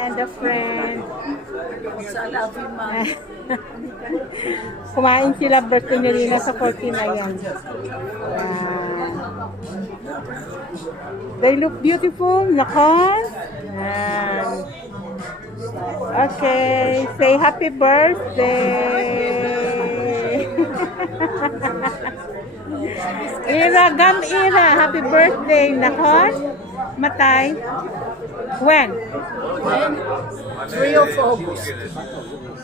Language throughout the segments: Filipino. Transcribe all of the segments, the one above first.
And a friend. Sa labi, ma'am. Kumain sila birthday ni Rina sa 14 ayan. Yan. They look beautiful, nakon. Yan. Okay, say happy birthday. Ira, gam Ira, happy birthday, nakon. Matay. When? 3 of August.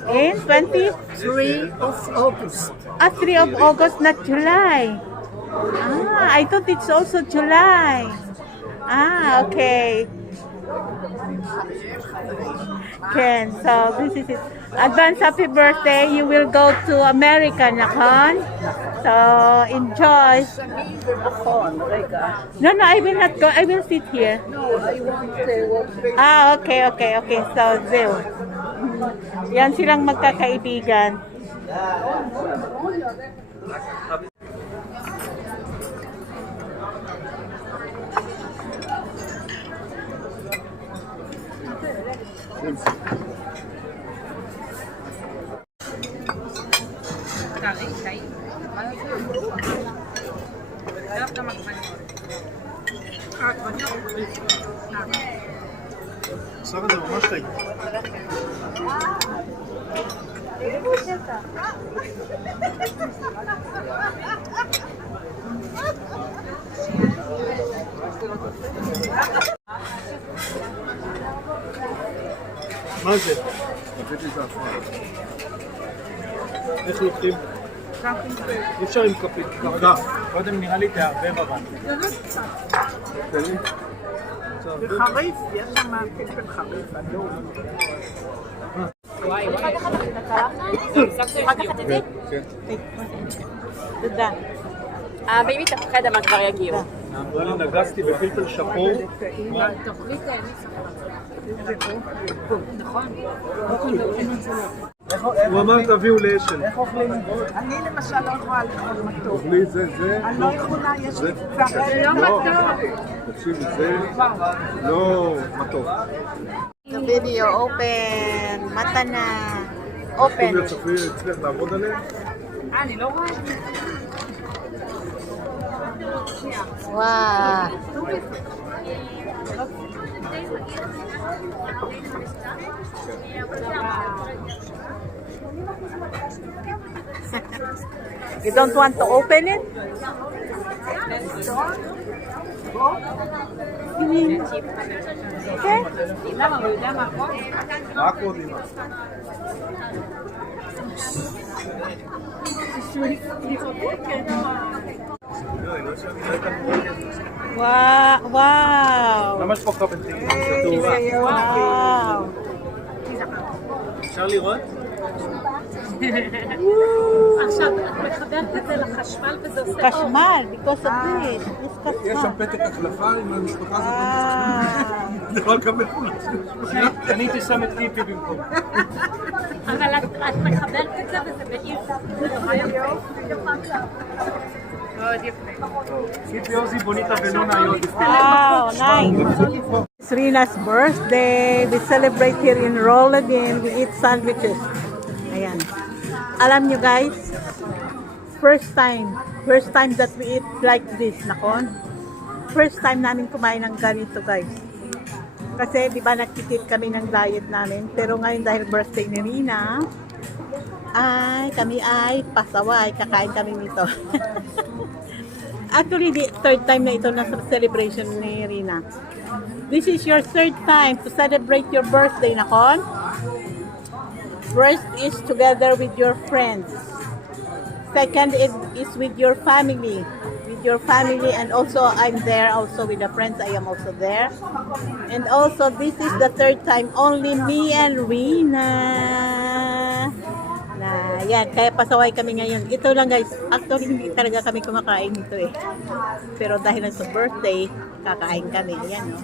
In 20? 3 of August. Ah, 3 of August, not July. Ah, I thought it's also July. Ah, okay. Ken, so this is it. Advance happy birthday. You will go to America, nakon. So, enjoy. No, no, I will not go. I will sit here. No, I want. Ah, okay, okay, okay. So, Zil. Yan silang magkakaibigan. Thank you. זה ממש טעים. מה זה? איך לוקחים? אי אפשר עם כפית ככה. קודם נראה לי תערבב אבל. בחריף, יש שם פלפל חריף, אדום. וואי, וואי. כן, כן. כן. תודה. הבאים מתהפכי אדמה כבר יגיעו. נראה לי נגסתי בפילטר שחור. הוא אמר תביאו לאשל. איך אני למשל לא יכולה לאכול מתוק. אני לא יכולה, יש לי קצת. זה לא, לא מתוק. תקשיבי, זה לא מתוק. תביאי אופן, מתנה, אופן. אה, אני לא רואה. Wow. you don't want to open it? Okay. okay. Wow. למה יש פה חבטים? Wow. אפשר לראות? עכשיו, את מחברת את זה לחשמל וזה עושה חשמל, of this. This יש שם. פתק החלפה עם המשפחה הזאת. Ah. זה יכול לקבל כולם. קניתי שם את טיפי במקום. אבל את את מחברת את זה וזה בעיר. Si Piosi Bonita Beluna, you're Wow, nice. It's Rina's birthday. We celebrate here in Roladin. We eat sandwiches. Ayan. Alam nyo guys, first time, first time that we eat like this, nakon. First time namin kumain ng ganito guys. Kasi di ba nagtitit kami ng diet namin, pero ngayon dahil birthday ni Rina, ay kami ay pasaway, kakain kami nito. Actually, the third time na ito na celebration ni Rina. This is your third time to celebrate your birthday, nakon? First is together with your friends. Second is, is with your family. With your family and also I'm there also with the friends. I am also there. And also this is the third time only me and Rina. Na, yan, kaya pasaway kami ngayon. Ito lang guys, actually hindi talaga kami kumakain nito eh. Pero dahil sa birthday, kakain kami. Ayan, no?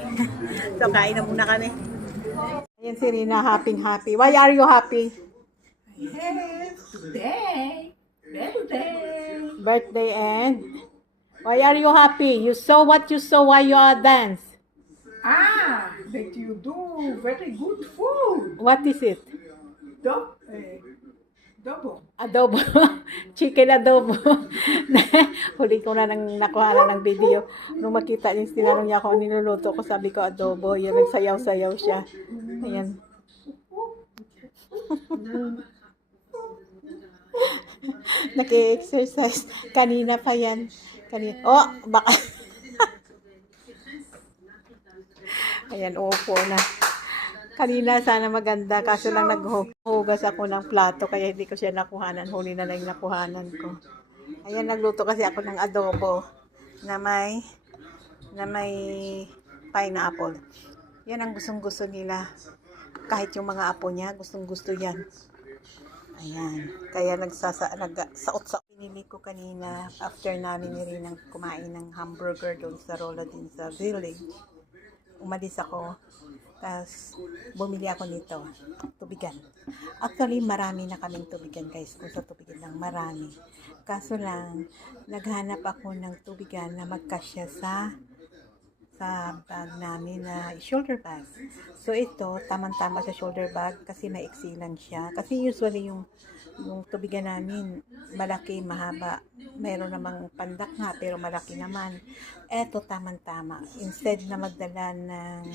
so, kain na muna kami. Ayan si Rina, happy happy. Why are you happy? Today, birthday. Birthday and why are you happy? You saw what you saw while you are dance. Ah, that you do very good food. What is it? Do, double. Adobo. Chicken adobo. Huli ko na nang nakuha na ng video. Nung makita niya, tinanong niya ako, niluluto ko, sabi ko adobo. Yan, nagsayaw-sayaw siya. Ayan. Nag-exercise. Kanina pa yan. Kanina. Oh, baka. Ayan, upo na. Kanina sana maganda, kaso lang naghugas ako ng plato, kaya hindi ko siya nakuhanan. Huli na lang nakuhanan ko. Ayan, nagluto kasi ako ng adobo na may na may pineapple. Yan ang gustong gusto nila. Kahit yung mga apo niya, gustong gusto yan. Ayan. Kaya nagsasa, nagsaot sa pinili ko kanina after namin ni Rinang kumain ng hamburger doon sa Rola din sa village. Umalis ako. Tapos, bumili ako nito. Tubigan. Actually, marami na kaming tubigan, guys. Kung sa tubigan lang, marami. Kaso lang, naghanap ako ng tubigan na magkasya sa sa bag namin na shoulder bag. So ito, tamang-tama sa shoulder bag kasi maiksi lang siya. Kasi usually yung yung tubigan namin malaki, mahaba. Mayroon namang pandak nga pero malaki naman. Eto tamang-tama. Instead na magdala ng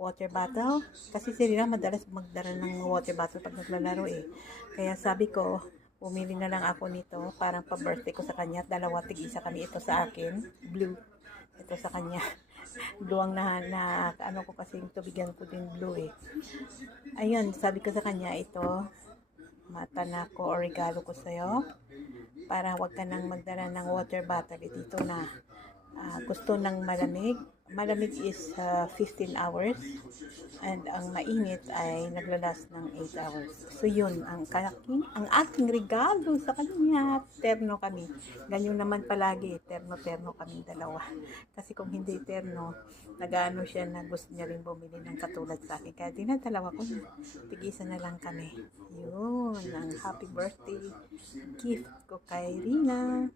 water bottle, kasi sila madalas magdala ng water bottle pag naglalaro eh. Kaya sabi ko, Pumili na lang ako nito, parang pa-birthday ko sa kanya. Dalawa, tig-isa kami ito sa akin. Blue. Ito sa kanya. blue ang na, na, ano ko kasi tubigan ko din blue eh. Ayun, sabi ko sa kanya ito, mata na ko o regalo ko sa'yo. Para wag ka nang magdala ng water bottle. Dito na. Ah, gusto ng malamig. Malamig is ah, 15 hours. And ang mainit ay naglalas ng 8 hours. So yun, ang kalaking, ang aking regalo sa kanya. Terno kami. Ganyan naman palagi, terno-terno kami dalawa. Kasi kung hindi terno, nagaano siya na gusto niya rin bumili ng katulad sa akin. Kaya dinadalawa ko na. Tigisa na lang kami. Yun, ang happy birthday gift ko kay Rina.